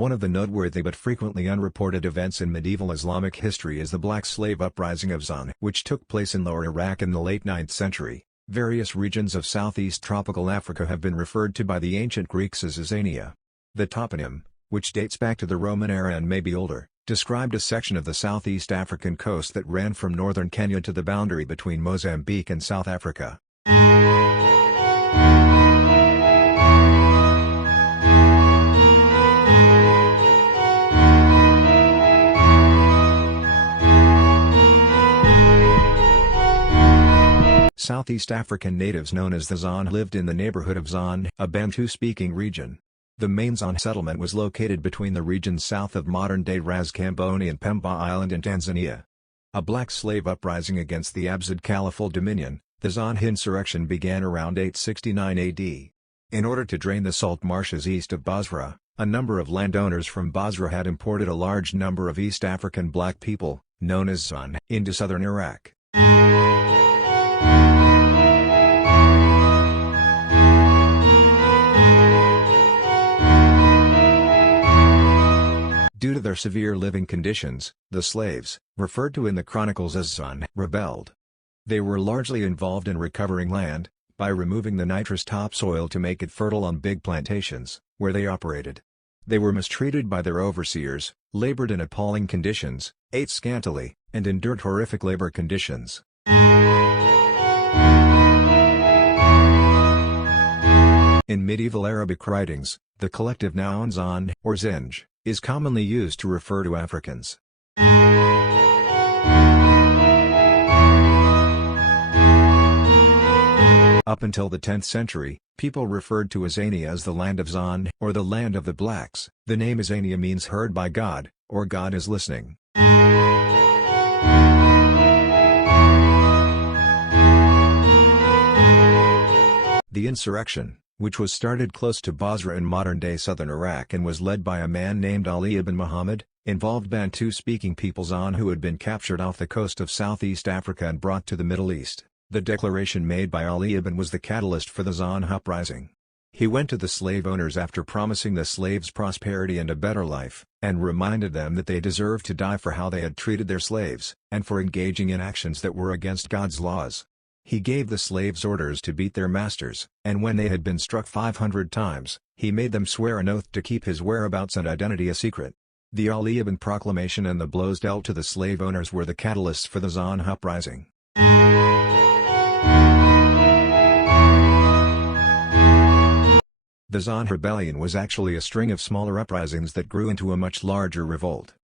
One of the noteworthy but frequently unreported events in medieval Islamic history is the Black Slave Uprising of Zanj, which took place in Lower Iraq in the late 9th century. Various regions of southeast tropical Africa have been referred to by the ancient Greeks as Azania. The toponym, which dates back to the Roman era and may be older, described a section of the southeast African coast that ran from northern Kenya to the boundary between Mozambique and South Africa. Southeast African natives known as the Zanj lived in the neighborhood of Zanj, a Bantu-speaking region. The main Zanj settlement was located between the regions south of modern-day Ras Kamboni and Pemba Island in Tanzania. A black slave uprising against the Abbasid Caliphal dominion, the Zanj insurrection began around 869 AD. In order to drain the salt marshes east of Basra, a number of landowners from Basra had imported a large number of East African black people, known as Zanj, into southern Iraq. Due to their severe living conditions, the slaves, referred to in the chronicles as Zanj, rebelled. They were largely involved in recovering land, by removing the nitrous topsoil to make it fertile on big plantations, where they operated. They were mistreated by their overseers, labored in appalling conditions, ate scantily, and endured horrific labor conditions. In medieval Arabic writings, the collective noun Zanj, or Zinj, is commonly used to refer to Africans. Up until the 10th century, people referred to Azania as the land of Zanj, or the land of the blacks. The name Azania means heard by God, or God is listening. The insurrection, which was started close to Basra in modern-day southern Iraq and was led by a man named Ali ibn Muhammad, involved Bantu-speaking people Zanj who had been captured off the coast of southeast Africa and brought to the Middle East. The declaration made by Ali ibn was the catalyst for the Zanj uprising. He went to the slave owners after promising the slaves prosperity and a better life, and reminded them that they deserved to die for how they had treated their slaves, and for engaging in actions that were against God's laws. He gave the slaves orders to beat their masters, and when they had been struck 500 times, he made them swear an oath to keep his whereabouts and identity a secret. The Ali ibn proclamation and the blows dealt to the slave owners were the catalysts for the Zanj uprising. The Zanj Rebellion was actually a string of smaller uprisings that grew into a much larger revolt.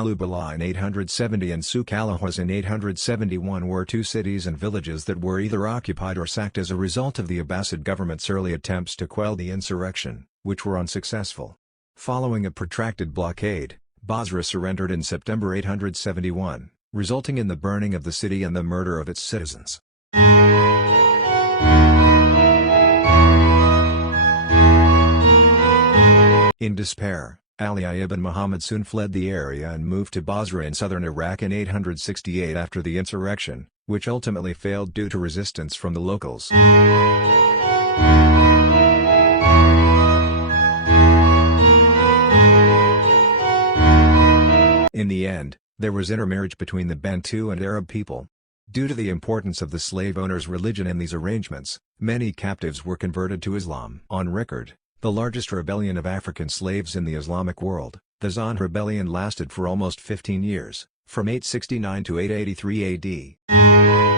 Al-Ubala in 870 and Souk al-Ahwaz in 871 were two cities and villages that were either occupied or sacked as a result of the Abbasid government's early attempts to quell the insurrection, which were unsuccessful. Following a protracted blockade, Basra surrendered in September 871, resulting in the burning of the city and the murder of its citizens. In despair, Ali ibn Muhammad soon fled the area and moved to Basra in southern Iraq in 868 after the insurrection, which ultimately failed due to resistance from the locals. In the end, there was intermarriage between the Bantu and Arab people. Due to the importance of the slave owners' religion in these arrangements, many captives were converted to Islam. On record, the largest rebellion of African slaves in the Islamic world, the Zanj Rebellion lasted for almost 15 years, from 869 to 883 AD.